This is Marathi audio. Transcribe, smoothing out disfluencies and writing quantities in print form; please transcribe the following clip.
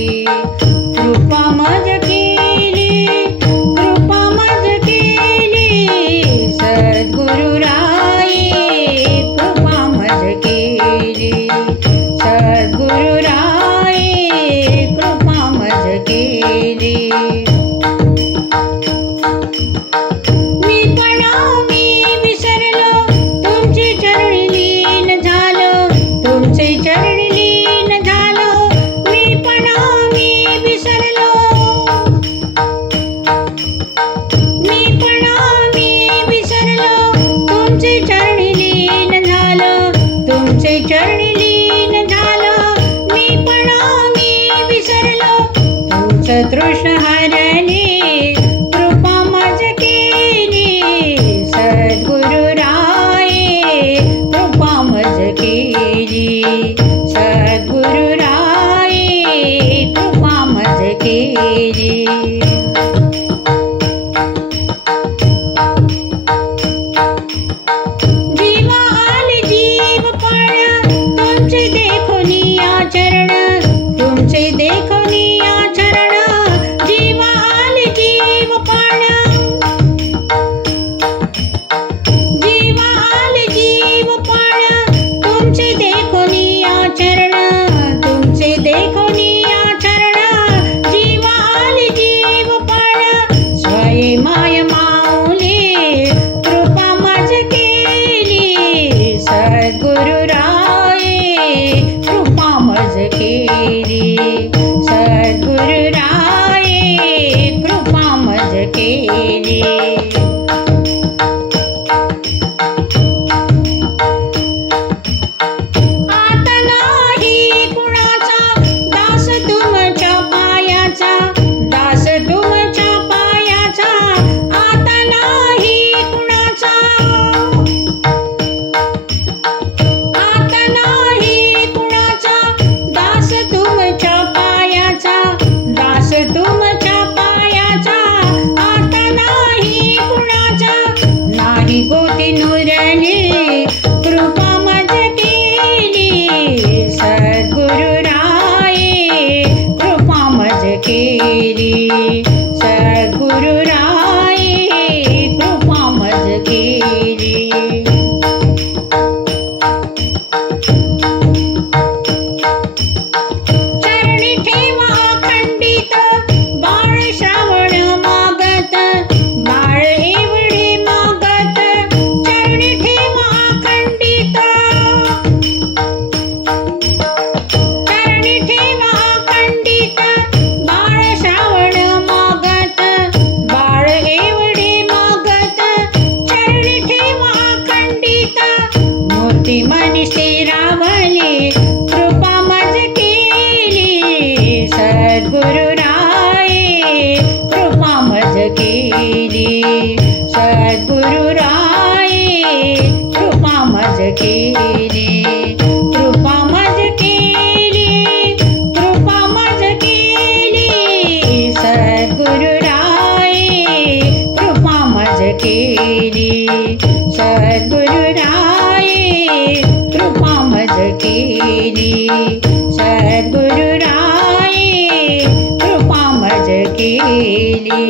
केली, कृपा मज केली, कृपा मज केली, सद्गुरुराये कृपा मज केली, सद्गुरुराये कृपा मज केली. चरणी लीन झालो, मी विसरलो, तूच तृष्ण हरली, कृपा मज केली, सद्गुरुराये कृपा मज केली, सद्गुरुराये कृपा मज केली. माय माऊली कृपा मज केली, सद्गुरुराये कृपा मज केली, सद्गुरुराये कृपा मज केली. आता नाही कुणाचा दास तुमच्या पायाचा, दास तुमच्या पायाचा, आता नाही कुणाचा, आता नाही कुणाचा, दास तुमच्या पायाचा, दास तुमच्या पायाचा, आता नाही कुणाचा, नाही गोती नुरली, कृपा मज केली, सद्गुरुराये कृपा मज केली, सद्गुरुराये कृपा मज केली. चरणी ठेवा अखंडित, बाळ श्रावण मागत, बाळ एवढे मागत, चरणी ठेवा अखंडित, चरणी ठेवा अखंडित, बाळ श्रावण मागत, बाळ एवढे मागत, चरणी ठेवा अखंडित, मूर्ती मनी स्थिरावली, कृपा मज केली, सद्गुरुराये कृपा मज केली, सद्गुरुराये कृपा मज केली, कृपा मज केली, कृपा मज केली, सद्गुरुराये कृपा मज केली, सद्गुरुराये कृपा मज केली, सद्गुरुराये कृपा मज केली.